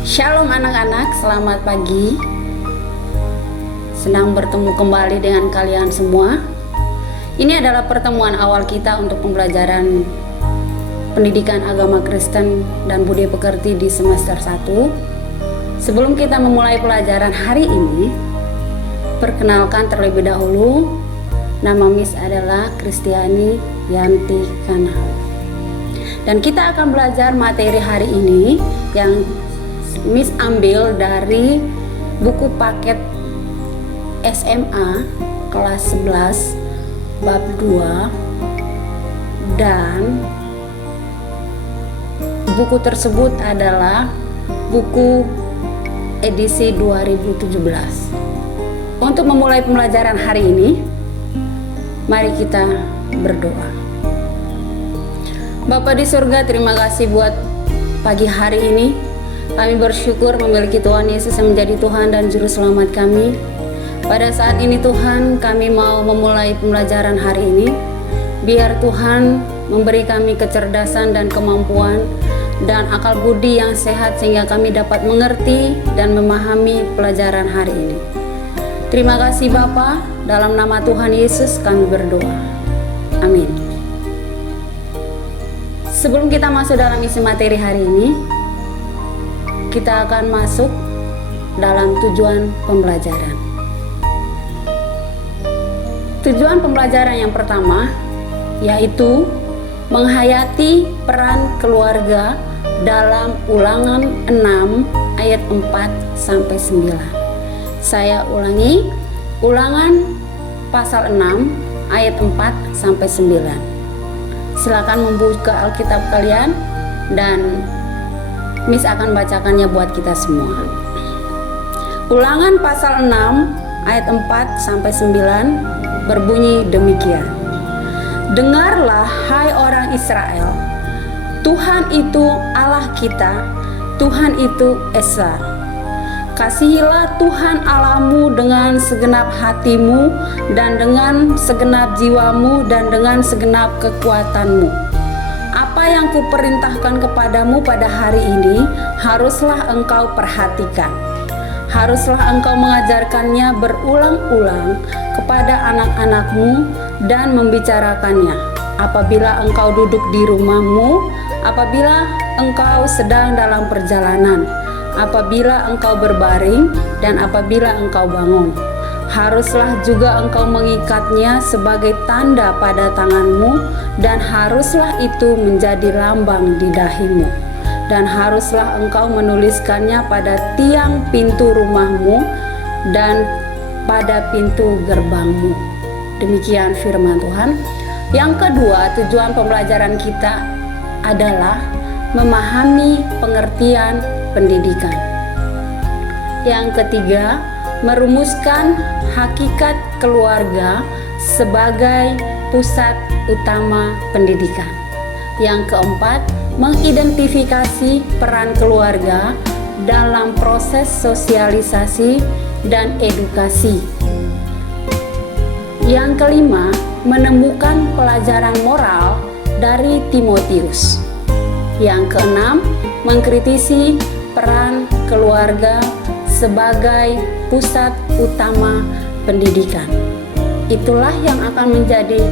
Shalom anak-anak, selamat pagi. Senang bertemu kembali dengan kalian semua. Ini adalah pertemuan awal kita untuk pembelajaran pendidikan agama Kristen dan Budi Pekerti di semester 1. Sebelum kita memulai pelajaran hari ini, perkenalkan terlebih dahulu, nama Miss adalah Kristiani Yanti Kana. Dan kita akan belajar materi hari ini yang Miss ambil dari buku paket SMA kelas 11 bab 2, dan buku tersebut adalah buku edisi 2017. Untuk memulai pembelajaran hari ini, mari kita berdoa. Bapa di surga, terima kasih buat pagi hari ini. Kami bersyukur memiliki Tuhan Yesus yang menjadi Tuhan dan Juru Selamat kami. Pada saat ini Tuhan, kami mau memulai pembelajaran hari ini. Biar Tuhan memberi kami kecerdasan dan kemampuan dan akal budi yang sehat sehingga kami dapat mengerti dan memahami pelajaran hari ini. Terima kasih Bapa, dalam nama Tuhan Yesus kami berdoa. Amin. Sebelum kita masuk dalam isi materi hari ini, kita akan masuk dalam tujuan pembelajaran. Tujuan pembelajaran yang pertama yaitu menghayati peran keluarga dalam Ulangan 6 ayat 4 sampai 9. Saya ulangi, Ulangan pasal 6 ayat 4 sampai 9. Silakan membuka Alkitab kalian dan Miss akan bacakannya buat kita semua. Ulangan pasal 6 ayat 4 sampai 9 berbunyi demikian. Dengarlah hai orang Israel, Tuhan itu Allah kita, Tuhan itu Esa. Kasihilah Tuhan Allahmu dengan segenap hatimu dan dengan segenap jiwamu dan dengan segenap kekuatanmu. Apa yang kuperintahkan kepadamu pada hari ini haruslah engkau perhatikan. Haruslah engkau mengajarkannya berulang-ulang kepada anak-anakmu dan membicarakannya apabila engkau duduk di rumahmu, apabila engkau sedang dalam perjalanan, apabila engkau berbaring, dan apabila engkau bangun. Haruslah juga engkau mengikatnya sebagai tanda pada tanganmu, dan haruslah itu menjadi lambang di dahimu. Dan haruslah engkau menuliskannya pada tiang pintu rumahmu dan pada pintu gerbangmu. Demikian firman Tuhan. Yang kedua, tujuan pembelajaran kita adalah memahami pengertian pendidikan. Yang ketiga, merumuskan hakikat keluarga sebagai pusat utama pendidikan. Yang keempat, mengidentifikasi peran keluarga dalam proses sosialisasi dan edukasi. Yang kelima, menemukan pelajaran moral dari Timotius. Yang keenam, mengkritisi peran keluarga sebagai pusat utama pendidikan. Itulah yang akan menjadi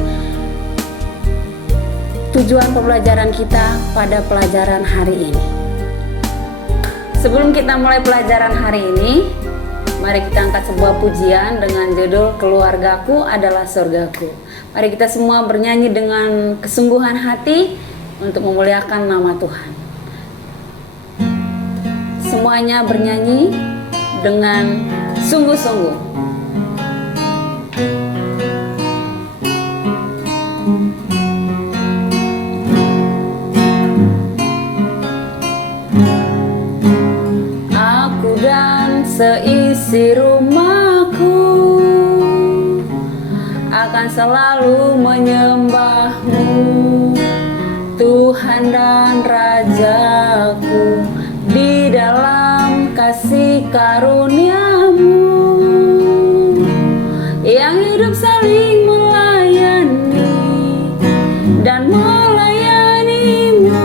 tujuan pembelajaran kita pada pelajaran hari ini. Sebelum kita mulai pelajaran hari ini, mari kita angkat sebuah pujian dengan judul Keluargaku adalah Surgaku. Mari kita semua bernyanyi dengan kesungguhan hati untuk memuliakan nama Tuhan. Semuanya bernyanyi dengan sungguh-sungguh. Aku dan seisi rumahku akan selalu menyembahmu, Tuhan dan Rajaku, di dalam kasih karuniamu yang hidup saling melayani dan melayanimu.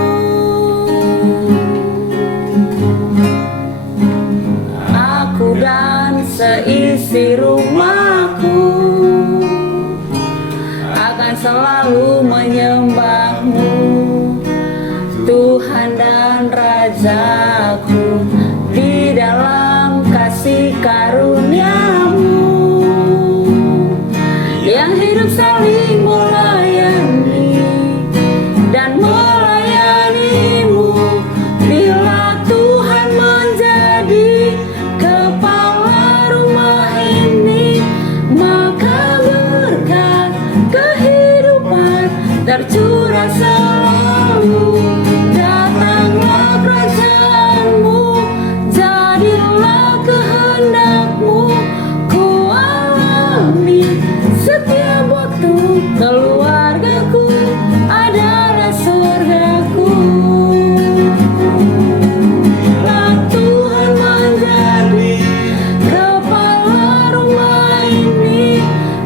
seisi rumahku akan selalu menyembah-Mu, Tuhan dan Rajaku, di dalam kasih karunia-Mu yang hidup saling melayani dan melayani-Mu. Bila Tuhan menjadi kepala rumah ini, maka berkat kehidupan tercurah selalu. Datanglah kerajaan-Mu, jadilah kehendak-Mu, ku alami setiap waktu. Keluargaku adalah surgaku. Bila Tuhan menjadi kepala rumah ini,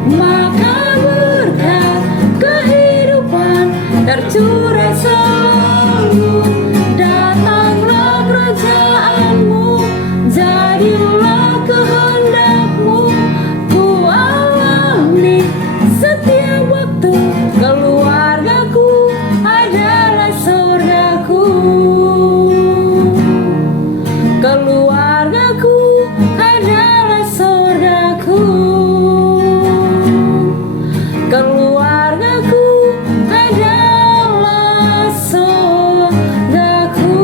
maka berkat kehidupan tercurah selalu. Datanglah kerajaan-Mu, jadilah kehendak-Mu, ku alami setiap waktu. Keluargaku adalah surgaku. Keluargaku adalah surgaku. Keluargaku adalah surgaku.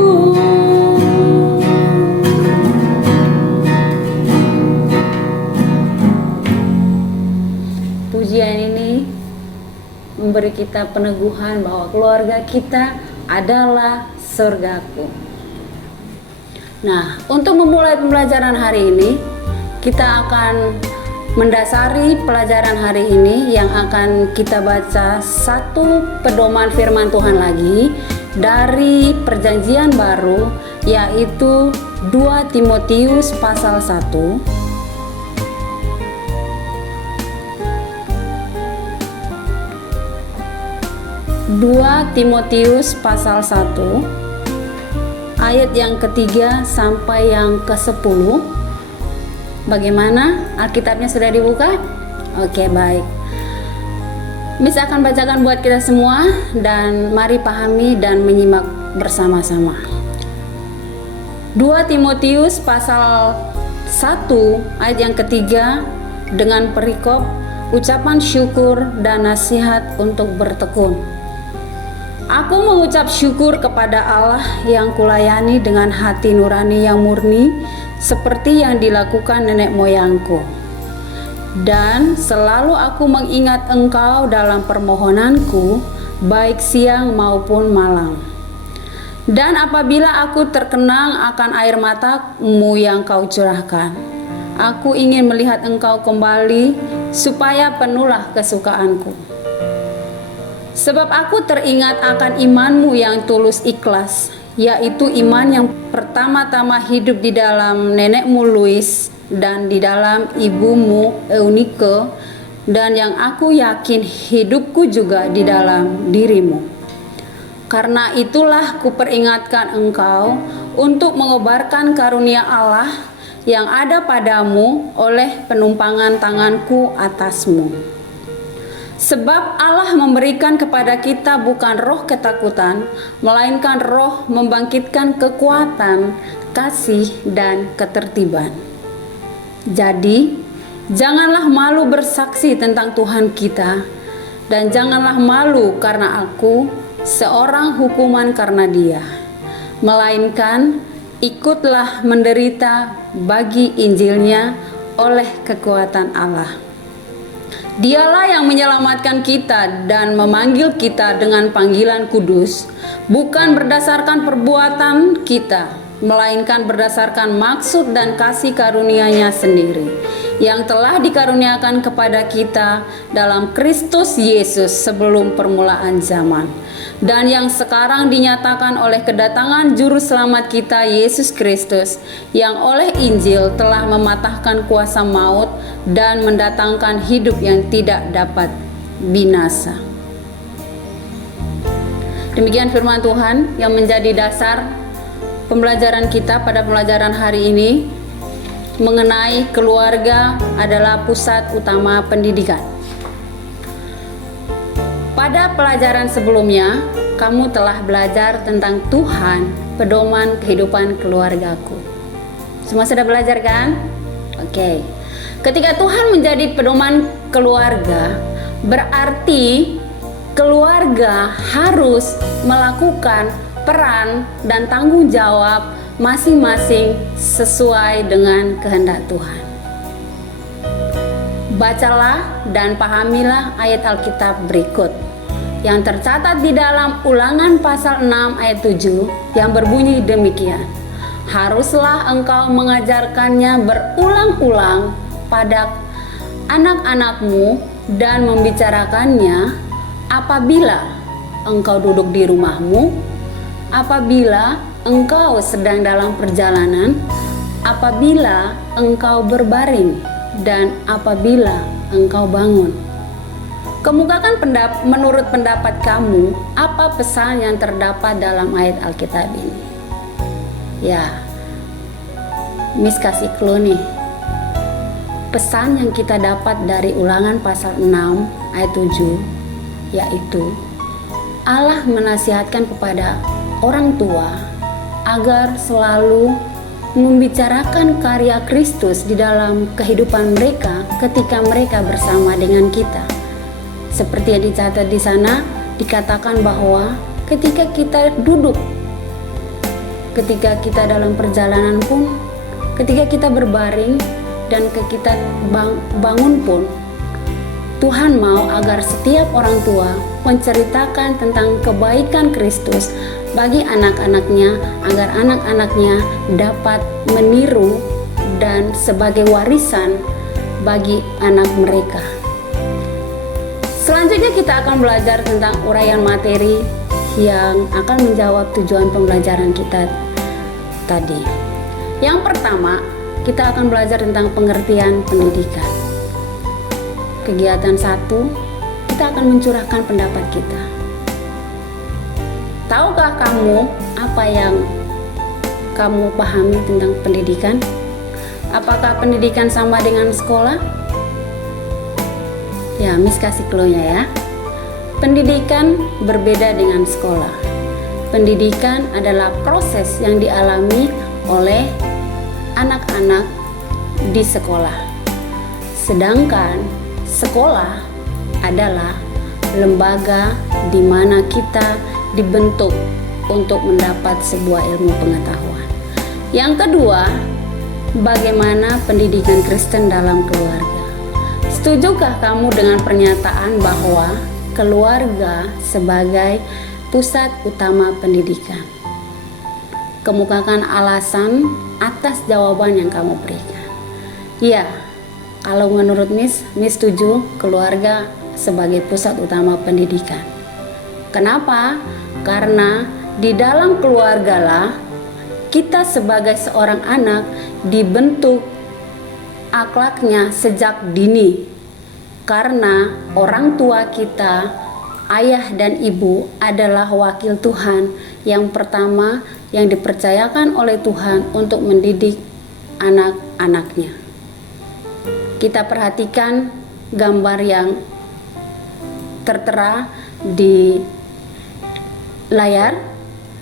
Pujian ini memberi kita peneguhan bahwa keluarga kita adalah surgaku. Nah, untuk memulai pembelajaran hari ini, kita akan mendasari pelajaran hari ini yang akan kita baca satu pedoman firman Tuhan lagi dari Perjanjian Baru, yaitu 2 Timotius pasal 1. 2 Timotius pasal 1 ayat yang ketiga sampai yang ke-10. Bagaimana? Alkitabnya sudah dibuka? Oke, baik. Miss akan bacakan buat kita semua, dan mari pahami dan menyimak bersama-sama. 2 Timotius pasal 1 ayat yang ketiga dengan perikop ucapan syukur dan nasihat untuk bertekun. Aku mengucap syukur kepada Allah yang kulayani dengan hati nurani yang murni, seperti yang dilakukan nenek moyangku. Dan selalu aku mengingat engkau dalam permohonanku, baik siang maupun malam. Dan apabila aku terkenang akan air matamu yang kau curahkan, aku ingin melihat engkau kembali, supaya penuhlah kesukaanku. Sebab aku teringat akan imanmu yang tulus ikhlas, yaitu iman yang pertama-tama hidup di dalam nenekmu Lois dan di dalam ibumu Eunike, dan yang aku yakin hidupku juga di dalam dirimu. Karena itulah kuperingatkan engkau untuk mengobarkan karunia Allah yang ada padamu oleh penumpangan tanganku atasmu. Sebab Allah memberikan kepada kita bukan roh ketakutan, melainkan roh membangkitkan kekuatan, kasih, dan ketertiban. Jadi, janganlah malu bersaksi tentang Tuhan kita, dan janganlah malu karena aku seorang hukuman karena Dia, melainkan ikutlah menderita bagi Injilnya oleh kekuatan Allah. Dialah yang menyelamatkan kita dan memanggil kita dengan panggilan kudus, bukan berdasarkan perbuatan kita, melainkan berdasarkan maksud dan kasih karunia-Nya sendiri, yang telah dikaruniakan kepada kita dalam Kristus Yesus sebelum permulaan zaman, dan yang sekarang dinyatakan oleh kedatangan Juru Selamat kita Yesus Kristus, yang oleh Injil telah mematahkan kuasa maut dan mendatangkan hidup yang tidak dapat binasa. Demikian firman Tuhan yang menjadi dasar pembelajaran kita pada pembelajaran hari ini. mengenai keluarga adalah pusat utama pendidikan. Pada pelajaran sebelumnya, kamu telah belajar tentang Tuhan, pedoman kehidupan keluargaku. Semua sudah belajar kan? Oke. Ketika Tuhan menjadi pedoman keluarga, berarti keluarga harus melakukan peran dan tanggung jawab masing-masing sesuai dengan kehendak Tuhan. Bacalah dan pahamilah ayat Alkitab berikut yang tercatat di dalam Ulangan pasal 6 ayat 7 yang berbunyi demikian. Haruslah engkau mengajarkannya berulang-ulang pada anak-anakmu dan membicarakannya apabila engkau duduk di rumahmu, apabila engkau sedang dalam perjalanan, apabila engkau berbaring, dan apabila engkau bangun. Kemukakan menurut pendapat kamu, apa pesan yang terdapat dalam ayat Alkitab ini? Ya, Miss kasih clue nih. Pesan yang kita dapat dari Ulangan pasal 6 ayat 7 yaitu Allah menasihatkan kepada orang tua agar selalu membicarakan karya Kristus di dalam kehidupan mereka ketika mereka bersama dengan kita. Seperti yang dicatat di sana, dikatakan bahwa ketika kita duduk, ketika kita dalam perjalanan pun, ketika kita berbaring, dan ketika kita bangun pun, Tuhan mau agar setiap orang tua menceritakan tentang kebaikan Kristus bagi anak-anaknya, agar anak-anaknya dapat meniru dan sebagai warisan bagi anak mereka. Selanjutnya kita akan belajar tentang uraian materi yang akan menjawab tujuan pembelajaran kita tadi. Yang pertama, kita akan belajar tentang pengertian pendidikan. Kegiatan 1, kita akan mencurahkan pendapat kita. Tahukah kamu apa yang kamu pahami tentang pendidikan? Apakah pendidikan sama dengan sekolah? Ya, Miss kasih clue-nya ya. Pendidikan berbeda dengan sekolah. Pendidikan adalah proses yang dialami oleh anak-anak di sekolah. Sedangkan sekolah adalah lembaga di mana kita dibentuk untuk mendapat sebuah ilmu pengetahuan. Yang kedua, bagaimana pendidikan Kristen dalam keluarga? Setujukah kamu dengan pernyataan bahwa keluarga sebagai pusat utama pendidikan? Kemukakan alasan atas jawaban yang kamu berikan. Ya, kalau menurut Miss setuju keluarga sebagai pusat utama pendidikan. Kenapa? Karena di dalam keluargalah kita sebagai seorang anak dibentuk akhlaknya sejak dini. Karena orang tua kita, ayah dan ibu adalah wakil Tuhan yang pertama yang dipercayakan oleh Tuhan untuk mendidik anak-anaknya. Kita perhatikan gambar yang tertera di layar.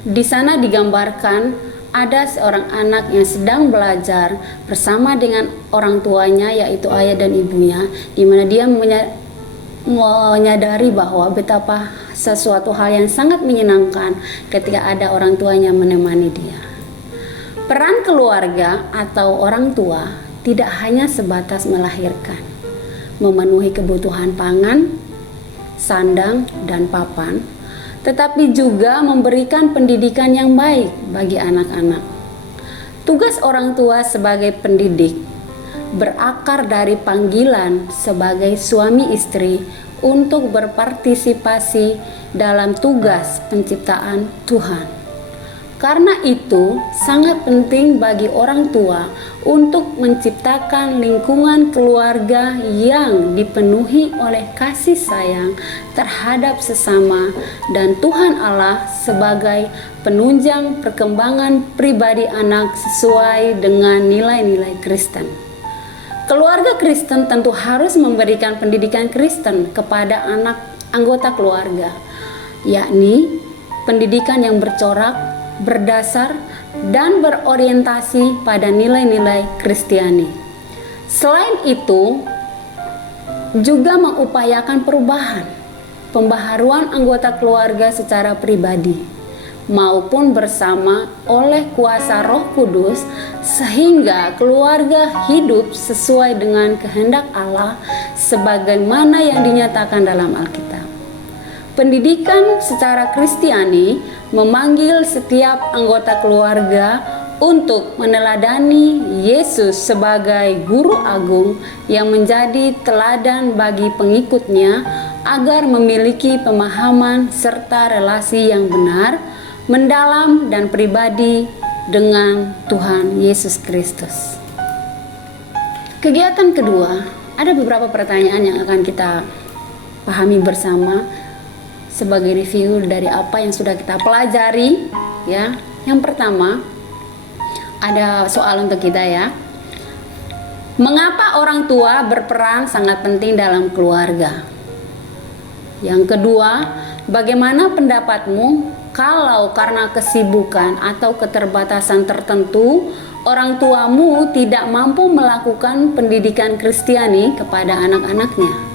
Di sana digambarkan ada seorang anak yang sedang belajar bersama dengan orang tuanya, yaitu ayah dan ibunya, di mana dia menyadari bahwa betapa sesuatu hal yang sangat menyenangkan ketika ada orang tuanya menemani dia. Peran keluarga atau orang tua tidak hanya sebatas melahirkan, memenuhi kebutuhan pangan, sandang, dan papan, tetapi juga memberikan pendidikan yang baik bagi anak-anak. Tugas orang tua sebagai pendidik berakar dari panggilan sebagai suami istri untuk berpartisipasi dalam tugas penciptaan Tuhan. Karena itu, sangat penting bagi orang tua untuk menciptakan lingkungan keluarga yang dipenuhi oleh kasih sayang terhadap sesama dan Tuhan Allah sebagai penunjang perkembangan pribadi anak sesuai dengan nilai-nilai Kristen. Keluarga Kristen tentu harus memberikan pendidikan Kristen kepada anak anggota keluarga, yakni pendidikan yang bercorak, berdasar, dan berorientasi pada nilai-nilai Kristiani. Selain itu, juga mengupayakan perubahan, pembaharuan anggota keluarga secara pribadi maupun bersama oleh kuasa Roh Kudus sehingga keluarga hidup sesuai dengan kehendak Allah sebagaimana yang dinyatakan dalam Alkitab. Pendidikan secara Kristiani memanggil setiap anggota keluarga untuk meneladani Yesus sebagai guru agung yang menjadi teladan bagi pengikutnya agar memiliki pemahaman serta relasi yang benar, mendalam dan pribadi dengan Tuhan Yesus Kristus. Kegiatan kedua, ada beberapa pertanyaan yang akan kita pahami bersama sebagai review dari apa yang sudah kita pelajari, ya. Yang pertama, ada soal untuk kita, ya. Mengapa orang tua berperan sangat penting dalam keluarga? Yang kedua, bagaimana pendapatmu kalau karena kesibukan atau keterbatasan tertentu orang tuamu tidak mampu melakukan pendidikan Kristiani kepada anak-anaknya?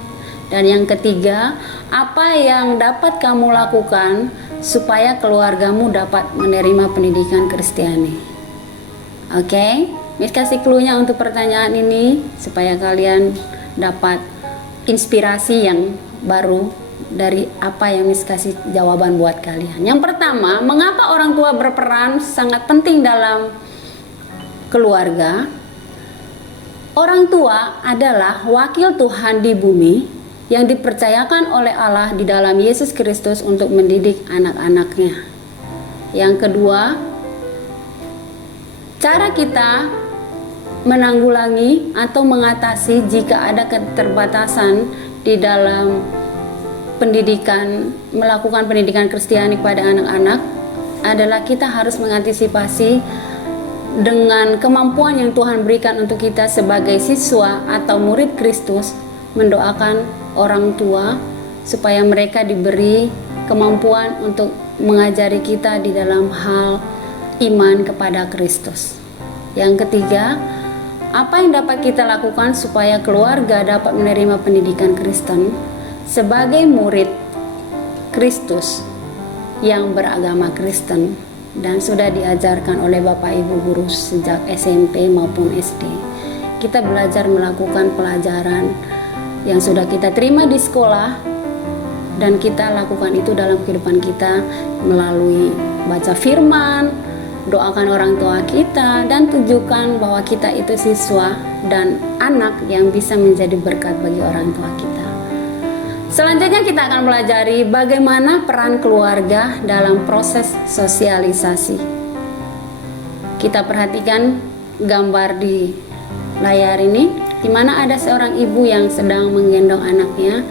Dan yang ketiga, apa yang dapat kamu lakukan supaya keluargamu dapat menerima pendidikan Kristiani? Oke, Miss kasih clue-nya untuk pertanyaan ini supaya kalian dapat inspirasi yang baru dari apa yang Miss kasih jawaban buat kalian. Yang pertama, mengapa orang tua berperan sangat penting dalam keluarga? Orang tua adalah wakil Tuhan di bumi yang dipercayakan oleh Allah di dalam Yesus Kristus untuk mendidik anak-anaknya. Yang kedua, cara kita menanggulangi atau mengatasi jika ada keterbatasan di dalam pendidikan, melakukan pendidikan Kristiani kepada anak-anak adalah kita harus mengantisipasi dengan kemampuan yang Tuhan berikan untuk kita sebagai siswa atau murid Kristus, mendoakan orang tua supaya mereka diberi kemampuan untuk mengajari kita di dalam hal iman kepada Kristus. Yang ketiga, apa yang dapat kita lakukan supaya keluarga dapat menerima pendidikan Kristen sebagai murid Kristus yang beragama Kristen dan sudah diajarkan oleh Bapak Ibu guru sejak SMP maupun SD. Kita belajar melakukan pelajaran yang sudah kita terima di sekolah dan kita lakukan itu dalam kehidupan kita melalui baca firman, doakan orang tua kita, dan tunjukkan bahwa kita itu siswa dan anak yang bisa menjadi berkat bagi orang tua kita. Selanjutnya kita akan pelajari bagaimana peran keluarga dalam proses sosialisasi. Kita perhatikan gambar di layar ini, di mana ada seorang ibu yang sedang menggendong anaknya,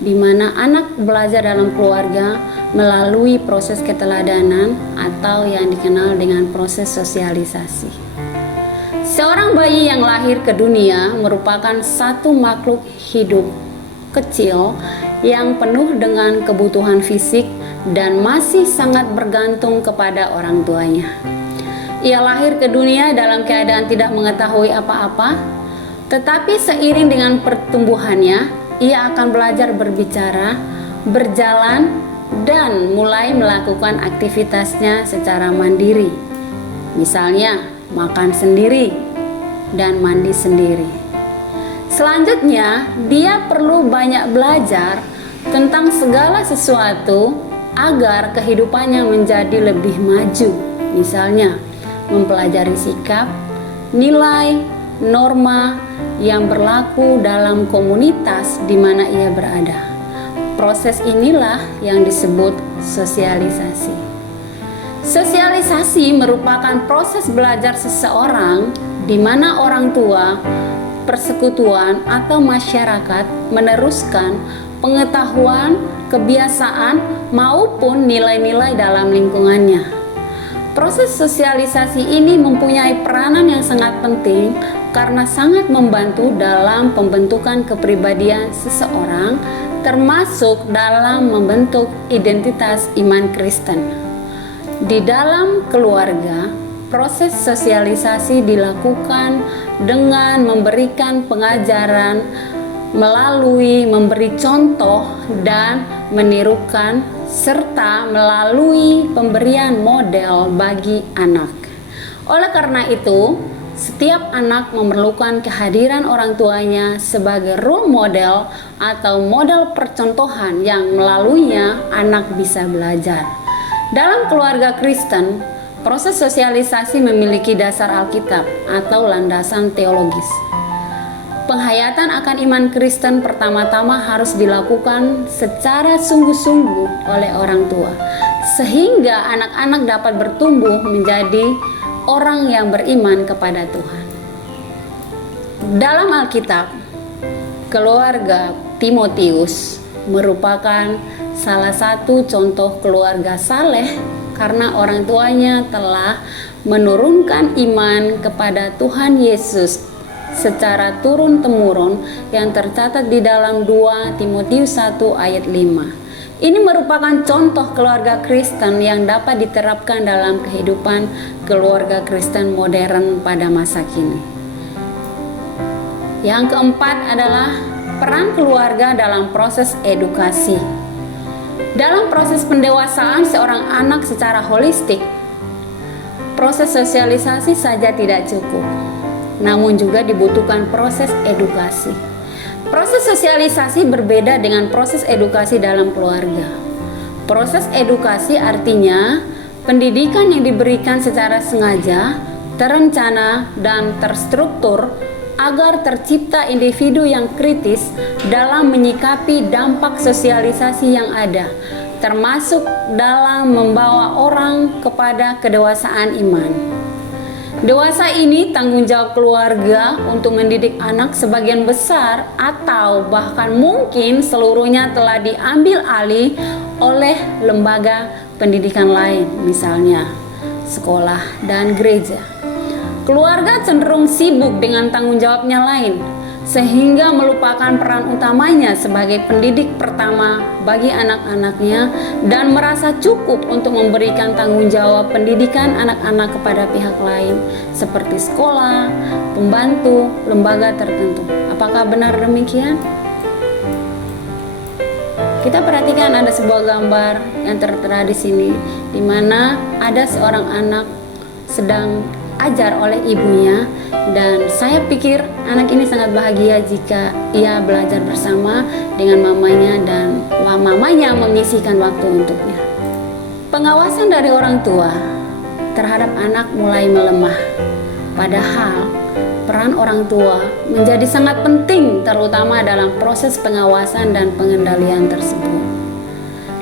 di mana anak belajar dalam keluarga melalui proses keteladanan atau yang dikenal dengan proses sosialisasi. Seorang bayi yang lahir ke dunia merupakan satu makhluk hidup kecil yang penuh dengan kebutuhan fisik dan masih sangat bergantung kepada orang tuanya. Ia lahir ke dunia dalam keadaan tidak mengetahui apa-apa, tetapi seiring dengan pertumbuhannya, ia akan belajar berbicara, berjalan, dan mulai melakukan aktivitasnya secara mandiri. Misalnya, makan sendiri dan mandi sendiri. Selanjutnya, dia perlu banyak belajar tentang segala sesuatu agar kehidupannya menjadi lebih maju. Misalnya, mempelajari sikap, nilai, norma yang berlaku dalam komunitas di mana ia berada. Proses inilah yang disebut sosialisasi. Sosialisasi merupakan proses belajar seseorang di mana orang tua, persekutuan, atau masyarakat meneruskan pengetahuan, kebiasaan, maupun nilai-nilai dalam lingkungannya. Proses sosialisasi ini mempunyai peranan yang sangat penting karena sangat membantu dalam pembentukan kepribadian seseorang, termasuk dalam membentuk identitas iman Kristen. Di dalam keluarga, proses sosialisasi dilakukan dengan memberikan pengajaran melalui memberi contoh dan menirukan, serta melalui pemberian model bagi anak. Oleh karena itu, setiap anak memerlukan kehadiran orang tuanya sebagai role model atau model percontohan yang melaluinya anak bisa belajar. Dalam keluarga Kristen, proses sosialisasi memiliki dasar Alkitab atau landasan teologis. Penghayatan akan iman Kristen pertama-tama harus dilakukan secara sungguh-sungguh oleh orang tua, sehingga anak-anak dapat bertumbuh menjadi orang yang beriman kepada Tuhan. Dalam Alkitab, keluarga Timotius merupakan salah satu contoh keluarga saleh karena orang tuanya telah menurunkan iman kepada Tuhan Yesus secara turun-temurun yang tercatat di dalam 2 Timotius 1 ayat 5. Ini merupakan contoh keluarga Kristen yang dapat diterapkan dalam kehidupan keluarga Kristen modern pada masa kini. Yang keempat adalah peran keluarga dalam proses edukasi. Dalam proses pendewasaan seorang anak secara holistik, proses sosialisasi saja tidak cukup, namun juga dibutuhkan proses edukasi. Proses sosialisasi berbeda dengan proses edukasi dalam keluarga. Proses edukasi artinya pendidikan yang diberikan secara sengaja, terencana, dan terstruktur agar tercipta individu yang kritis dalam menyikapi dampak sosialisasi yang ada, termasuk dalam membawa orang kepada kedewasaan iman. Dewasa ini tanggung jawab keluarga untuk mendidik anak sebagian besar atau bahkan mungkin seluruhnya telah diambil alih oleh lembaga pendidikan lain, misalnya sekolah dan gereja. Keluarga cenderung sibuk dengan tanggung jawabnya lain, sehingga melupakan peran utamanya sebagai pendidik pertama bagi anak-anaknya dan merasa cukup untuk memberikan tanggung jawab pendidikan anak-anak kepada pihak lain seperti sekolah, pembantu, lembaga tertentu. Apakah benar demikian? Kita perhatikan ada sebuah gambar yang tertera di sini, di mana ada seorang anak sedang ajar oleh ibunya, dan saya pikir anak ini sangat bahagia jika ia belajar bersama dengan mamanya dan mamanya menyisihkan waktu untuknya. Pengawasan dari orang tua terhadap anak mulai melemah, padahal peran orang tua menjadi sangat penting terutama dalam proses pengawasan dan pengendalian tersebut.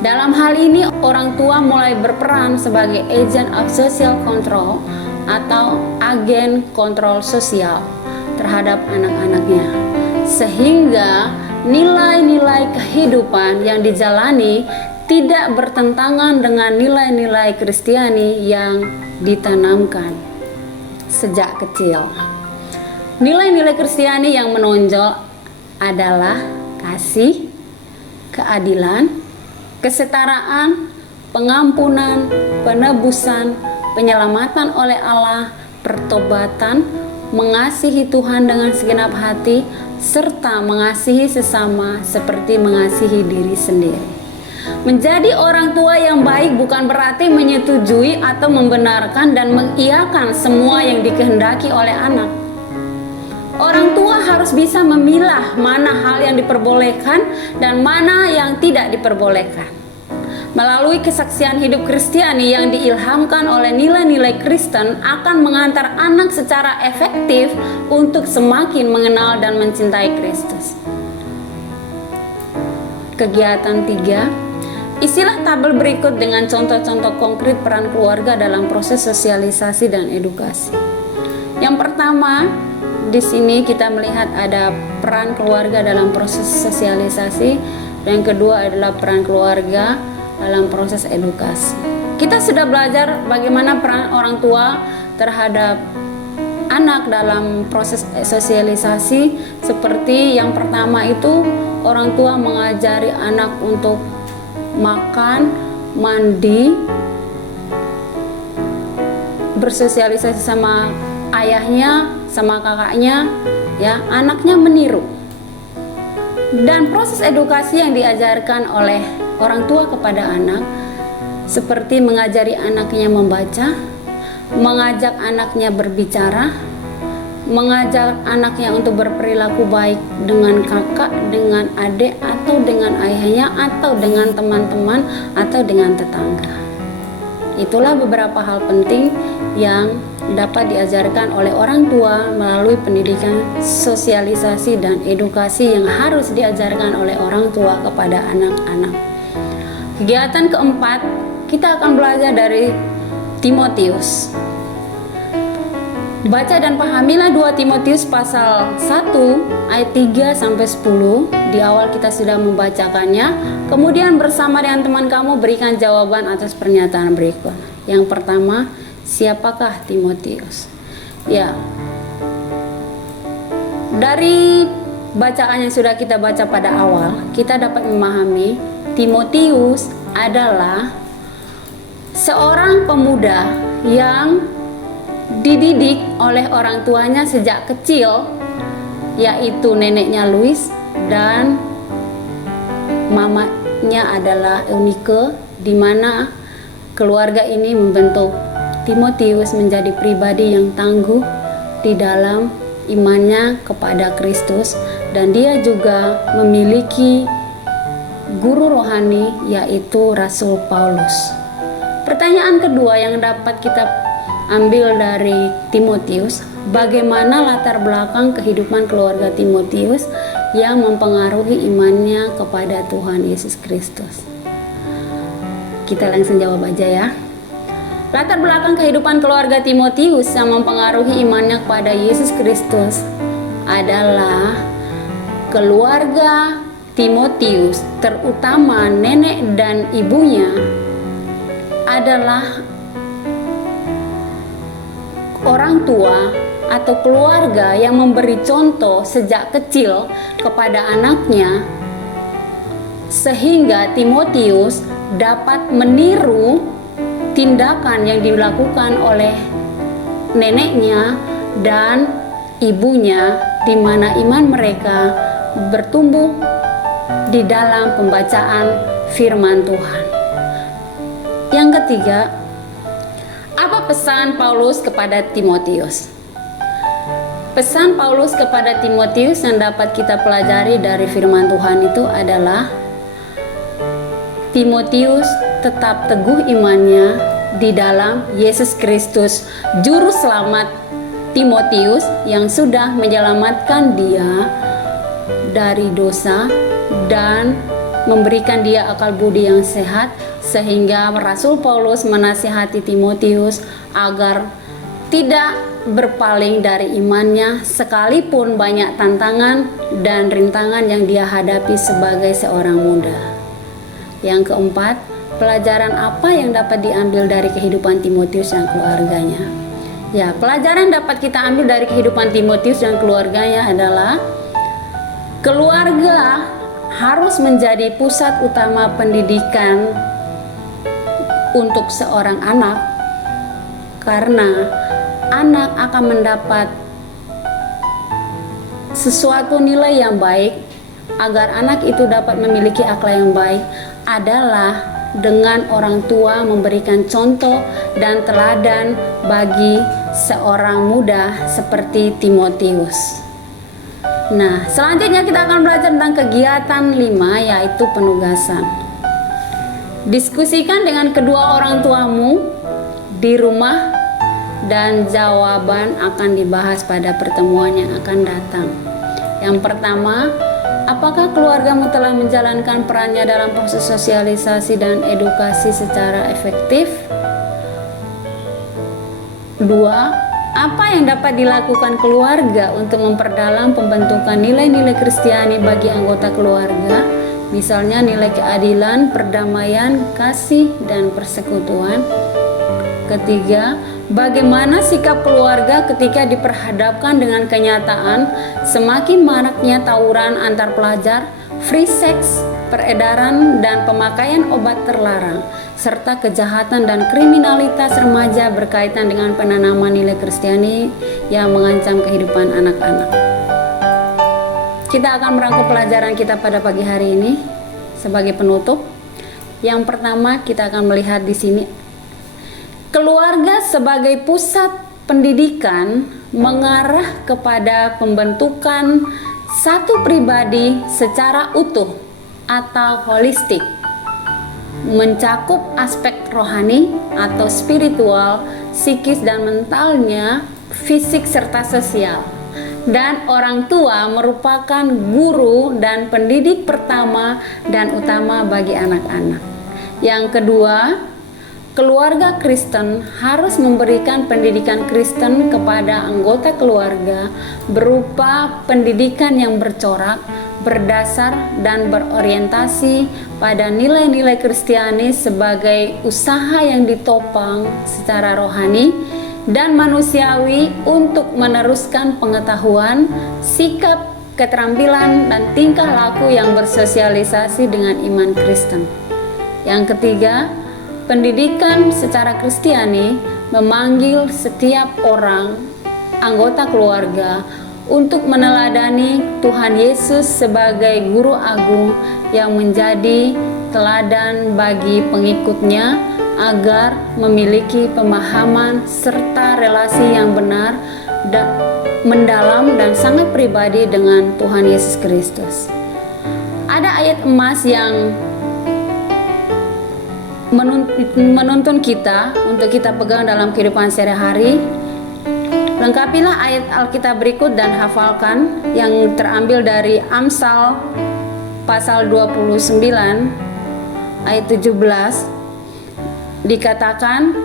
Dalam hal ini orang tua mulai berperan sebagai agent of social control atau agen kontrol sosial terhadap anak-anaknya, sehingga nilai-nilai kehidupan yang dijalani tidak bertentangan dengan nilai-nilai Kristiani yang ditanamkan sejak kecil. Nilai-nilai Kristiani yang menonjol adalah kasih, keadilan, kesetaraan, pengampunan, penebusan, penyelamatan oleh Allah, pertobatan, mengasihi Tuhan dengan segenap hati, serta mengasihi sesama seperti mengasihi diri sendiri. Menjadi orang tua yang baik bukan berarti menyetujui atau membenarkan dan mengiyakan semua yang dikehendaki oleh anak. Orang tua harus bisa memilah mana hal yang diperbolehkan dan mana yang tidak diperbolehkan. Melalui kesaksian hidup Kristiani yang diilhamkan oleh nilai-nilai Kristen akan mengantar anak secara efektif untuk semakin mengenal dan mencintai Kristus. Kegiatan 3, Isilah tabel berikut dengan contoh-contoh konkret peran keluarga dalam proses sosialisasi dan edukasi. Yang pertama, di sini kita melihat ada peran keluarga dalam proses sosialisasi. Yang kedua adalah peran keluarga dalam proses edukasi. Kita sudah belajar bagaimana peran orang tua terhadap anak dalam proses sosialisasi. Seperti yang pertama itu, orang tua mengajari anak untuk makan, mandi, bersosialisasi sama ayahnya, sama kakaknya, ya, anaknya meniru. Dan proses edukasi yang diajarkan oleh orang tua kepada anak seperti mengajari anaknya membaca, mengajak anaknya berbicara, mengajak anaknya untuk berperilaku baik dengan kakak, dengan adik, atau dengan ayahnya, atau dengan teman-teman, atau dengan tetangga. Itulah beberapa hal penting yang dapat diajarkan oleh orang tua melalui pendidikan, sosialisasi, dan edukasi yang harus diajarkan oleh orang tua kepada anak-anak. Kegiatan keempat, kita akan belajar dari Timotius. Baca dan pahamilah 2 Timotius pasal 1 ayat 3 sampai 10. Di awal kita sudah membacakannya. Kemudian bersama dengan teman kamu berikan jawaban atas pernyataan berikut. Yang pertama, siapakah Timotius? Ya. Dari bacaan yang sudah kita baca pada awal, kita dapat memahami Timotius adalah seorang pemuda yang dididik oleh orang tuanya sejak kecil, yaitu neneknya Louis dan mamanya adalah Eunike, di mana keluarga ini membentuk Timotius menjadi pribadi yang tangguh di dalam imannya kepada Kristus, dan dia juga memiliki guru rohani yaitu Rasul Paulus. Pertanyaan kedua yang dapat kita ambil dari Timotius, bagaimana latar belakang kehidupan keluarga Timotius yang mempengaruhi imannya kepada Tuhan Yesus Kristus? Kita langsung jawab aja ya. Latar belakang kehidupan keluarga Timotius yang mempengaruhi imannya kepada Yesus Kristus adalah keluarga Timotius, terutama nenek dan ibunya, adalah orang tua atau keluarga yang memberi contoh sejak kecil kepada anaknya, sehingga Timotius dapat meniru tindakan yang dilakukan oleh neneknya dan ibunya, di mana iman mereka bertumbuh di dalam pembacaan firman Tuhan. Yang ketiga, apa pesan Paulus kepada Timotius? Pesan Paulus kepada Timotius yang dapat kita pelajari dari firman Tuhan itu adalah Timotius tetap teguh imannya di dalam Yesus Kristus, Juru Selamat Timotius yang sudah menyelamatkan dia dari dosa dan memberikan dia akal budi yang sehat, sehingga Rasul Paulus menasihati Timotius agar tidak berpaling dari imannya sekalipun banyak tantangan dan rintangan yang dia hadapi sebagai seorang muda. Yang keempat, pelajaran apa yang dapat diambil dari kehidupan Timotius dan keluarganya? Ya, pelajaran dapat kita ambil dari kehidupan Timotius dan keluarganya adalah keluarga harus menjadi pusat utama pendidikan untuk seorang anak, karena anak akan mendapat sesuatu nilai yang baik. Agar anak itu dapat memiliki akhlak yang baik adalah dengan orang tua memberikan contoh dan teladan bagi seorang muda seperti Timotius. Nah, selanjutnya kita akan belajar tentang kegiatan 5, yaitu penugasan. Diskusikan dengan kedua orang tuamu di rumah dan jawaban akan dibahas pada pertemuan yang akan datang. Yang pertama, Apakah keluargamu telah menjalankan perannya dalam proses sosialisasi dan edukasi secara efektif? 2. Apa yang dapat dilakukan keluarga untuk memperdalam pembentukan nilai-nilai Kristiani bagi anggota keluarga, misalnya nilai keadilan, perdamaian, kasih, dan persekutuan? Ketiga, bagaimana sikap keluarga ketika diperhadapkan dengan kenyataan semakin maraknya tawuran antar pelajar, free sex, peredaran dan pemakaian obat terlarang, serta kejahatan dan kriminalitas remaja berkaitan dengan penanaman nilai Kristiani yang mengancam kehidupan anak-anak. Kita akan merangkum pelajaran kita pada pagi hari ini sebagai penutup. Yang pertama, kita akan melihat di sini keluarga sebagai pusat pendidikan mengarah kepada pembentukan satu pribadi secara utuh atau holistik, mencakup aspek rohani atau spiritual, psikis dan mentalnya, fisik serta sosial. Dan orang tua merupakan guru dan pendidik pertama dan utama bagi anak-anak. Yang kedua, keluarga Kristen harus memberikan pendidikan Kristen kepada anggota keluarga berupa pendidikan yang bercorak, berdasar dan berorientasi pada nilai-nilai Kristiani sebagai usaha yang ditopang secara rohani dan manusiawi untuk meneruskan pengetahuan, sikap, keterampilan, dan tingkah laku yang bersosialisasi dengan iman Kristen. Yang ketiga, pendidikan secara Kristiani memanggil setiap orang anggota keluarga untuk meneladani Tuhan Yesus sebagai guru agung yang menjadi teladan bagi pengikutnya agar memiliki pemahaman serta relasi yang benar, mendalam dan sangat pribadi dengan Tuhan Yesus Kristus. Ada ayat emas yang menuntun kita untuk kita pegang dalam kehidupan sehari-hari. Lengkapilah ayat Alkitab berikut dan hafalkan, yang terambil dari Amsal pasal 29 ayat 17. Dikatakan,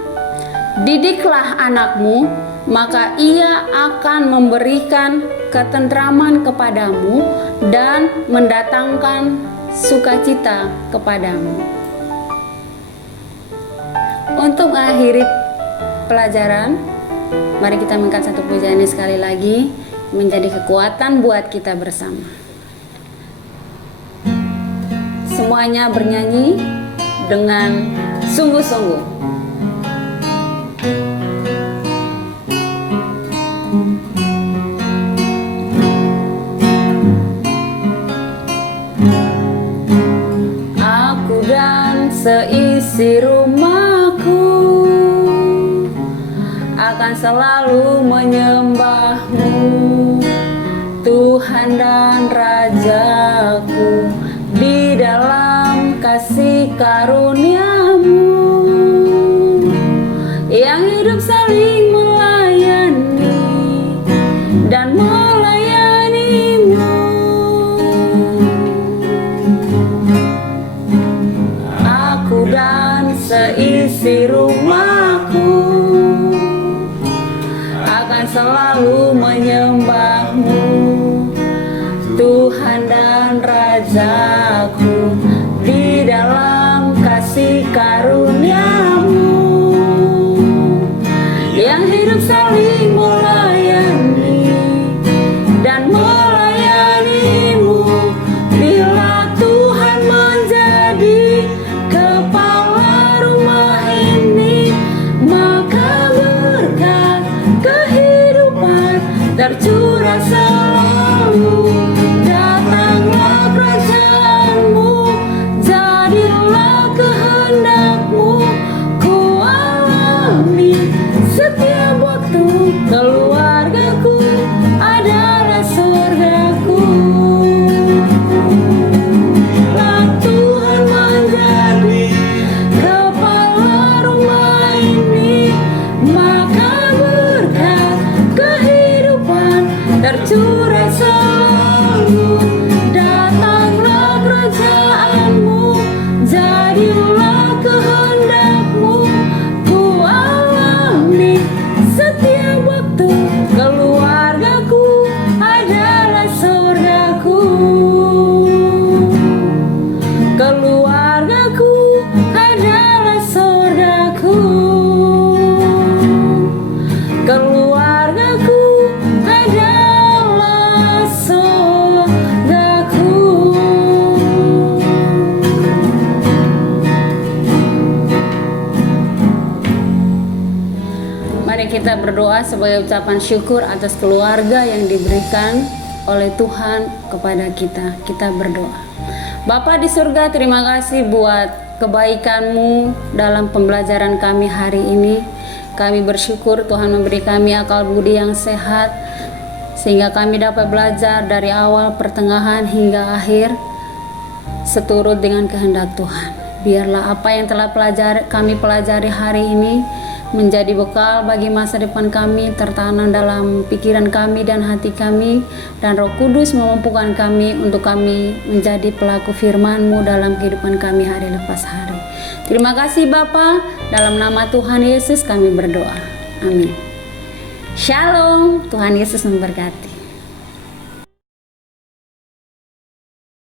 "Didiklah anakmu, maka ia akan memberikan ketentraman kepadamu dan mendatangkan sukacita kepadamu." Untuk mengakhiri pelajaran, mari kita mengangkat satu pujian ini sekali lagi menjadi kekuatan buat kita bersama. Semuanya bernyanyi dengan sungguh-sungguh. Aku dan seisi rumahku akan selalu menyembah-Mu, Tuhan dan Rajaku, di dalam kasih karunia-Mu yang hidup saling melayani dan melayani-Mu. Aku dan seisi rumahku akan selalu menyembah-Mu, Tuhan dan Rajaku, di dalam kasih karunia-Mu yang hidup saling melayani dan melayani-Mu. Bila Tuhan menjadi kepala rumah ini, maka berkat kehidupan tercurah selalu. Datanglah kerajaan-Mu, jadilah kehendak-Mu, ku alami setiap waktu. Keluargaku adalah surgaku. Bila Tuhan menjadi kepala rumah ini, maka berkat kehidupan tercurah selalu. Datang berdoa sebagai ucapan syukur atas keluarga yang diberikan oleh Tuhan kepada kita. Kita berdoa. Bapa di surga, terima kasih buat kebaikan-Mu dalam pembelajaran kami hari ini. Kami bersyukur Tuhan memberi kami akal budi yang sehat, sehingga kami dapat belajar dari awal, pertengahan, hingga akhir seturut dengan kehendak Tuhan. Biarlah apa yang telah kami pelajari hari ini menjadi bekal bagi masa depan kami, tertanam dalam pikiran kami dan hati kami, dan Roh Kudus memampukan kami untuk kami menjadi pelaku firman-Mu dalam kehidupan kami hari lepas hari. Terima kasih Bapa, dalam nama Tuhan Yesus kami berdoa. Amin. Shalom, Tuhan Yesus memberkati.